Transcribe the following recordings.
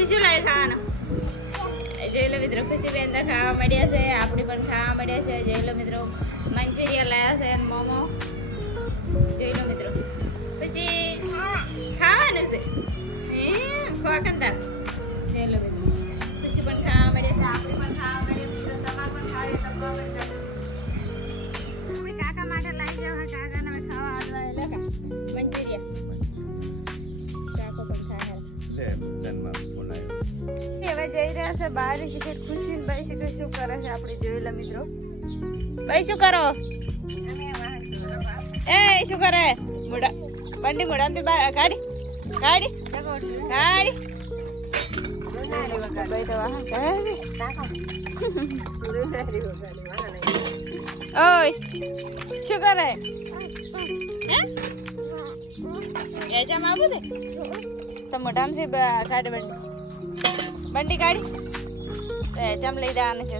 ખુશી શું લાવી ખાવાનું જોઈ લો મિત્રો, ખુશી બેન તો ખાવા મળ્યા છે, આપણે પણ ખાવા મળ્યા છે. જોઈ લો મિત્રો, મંચુરિયન લાવ્યા છે અને મોમો. જોઈ લો મિત્રો, પછી ખાવાનું છે. હે ખોકંદર જોઈ લો મિત્રો, ખુશી પણ ખાવા મળ્યા છે, આપણે પણ ખાવા મળ્યા મિત્રો, તમારે પણ ખાવી તો comment કરજો. કાકા માટે લાવી જાવ કાકાને ખાવા આલવા એટલે જઈ રહ્યા છે બહાર શીખે ખુશી ને ભાઈ શીખે શું કરે છે આપણે જોઈ લે મિત્રો. ભાઈ શું કરો? એ શું કરે? મોડા બંડી મોડાથી બહાર ગાડી? ગાડી? ગાડી? ગાડી. ઓય શું કરે? આવું તો બ- કાઢ બંડી બંડી કાઢી. તો એજામ લઈ જવાનું છે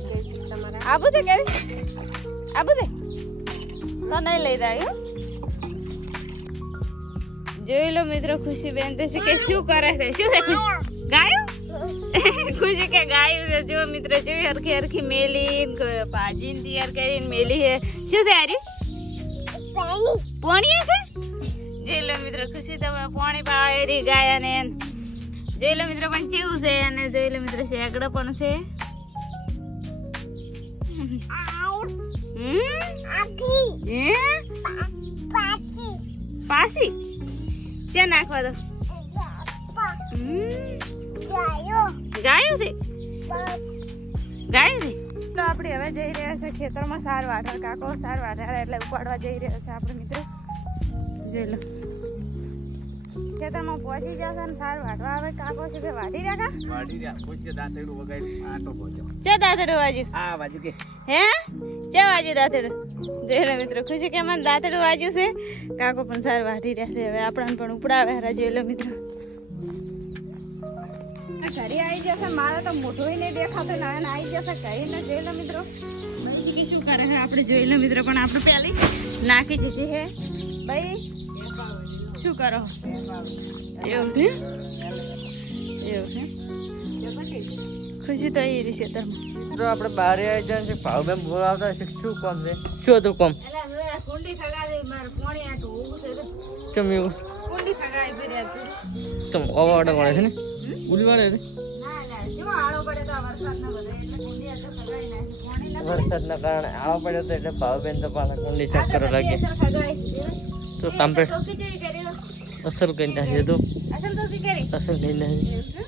આબુ છે કે? આબુ છે? તો નહીં લઈ જાય જોઈ લો મિત્રો ખુશી બેન તો છે કે શું કરે છે? શું છે? ગાયું? ખુશી કે ગાયું છે. જો મિત્રો જેવી હરખી હરખી મેલી પાજીન ભાજી ને તૈયાર કરીને મેલી છે. શું છે આર્યું? પોણી. છે? જોઈ લો મિત્રો ખુશી તમે પોણી પાવેરી ગાય અને એન. જોઈ લો મિત્રો, પણ કેવું છે અને જોઈ લો મિત્રો, શેકડો પણ છે? પાસી? ક્યાં નાખવા દો? ગાયું છે? ગાયું છે? તો આપણે હવે જઈ રહ્યા છે ખેતરમાં સાર વાઢવા. કાકો સાર વાઢવા એટલે ઉપાડવા જઈ રહ્યા છે આપણે મિત્રો. જોઈ લો. ખેતરમાં પહોંચી જશે ને સારું વાટવા આવે. કાકો છે કે વાઢી રાખા વાડી રહ્યા. પૂછ્ય દાંતેડું વગાડી આટો પહોંચ્યો. ચે દાંતડું વાજ્યું? આ વાજ્યું કે. હે? ચે વાજ્યું દાતડું જોઈ મિત્રો ખુશી કે મને દાંતડું વાજ્યું છે? કાકો પણ સારું વાઢી રહ્યા છે. હવે આપણને પણ ઉપડાવે હારા જોઈ લો મિત્રો. આ ઘરે આવી જશે મારે તો મોઢું નહીં દેખાતો ને હવે આવી જશે કહીને જોઈ લો મિત્રો. પછી કે શું કરે છે? આપણે જોઈ લો મિત્રો પણ આપણે પહેલી નાખી જતી હે. ભાઈ શું કરો? એવું છે? એવું છે? ખુશી તો એ છે તરમાં તો આપણે બારે આવી જાય છે ભાવ બેન બોલાવતા છે શું કામ છે? શું હતું કામ? કુંડી ખગાવી મારે પોણી આટું ઊભું છે ચમ એવું? મળે છે. ને ઉલી વાળે ના? ના જો આળો પડે તો આ વરસાદના બધે એટલે કુંડી આટું ખગાવી નાખી. પોણી ના વરસાદના કારણે આવા પડ્યો તો એટલે ભાવ બેન તો પાછા કુંડી સાફ લાગે તો ટોપી જેવી કરી અસલ કઈ નાખી તો અસર કરી અસલ કઈ નાખી એવું છે?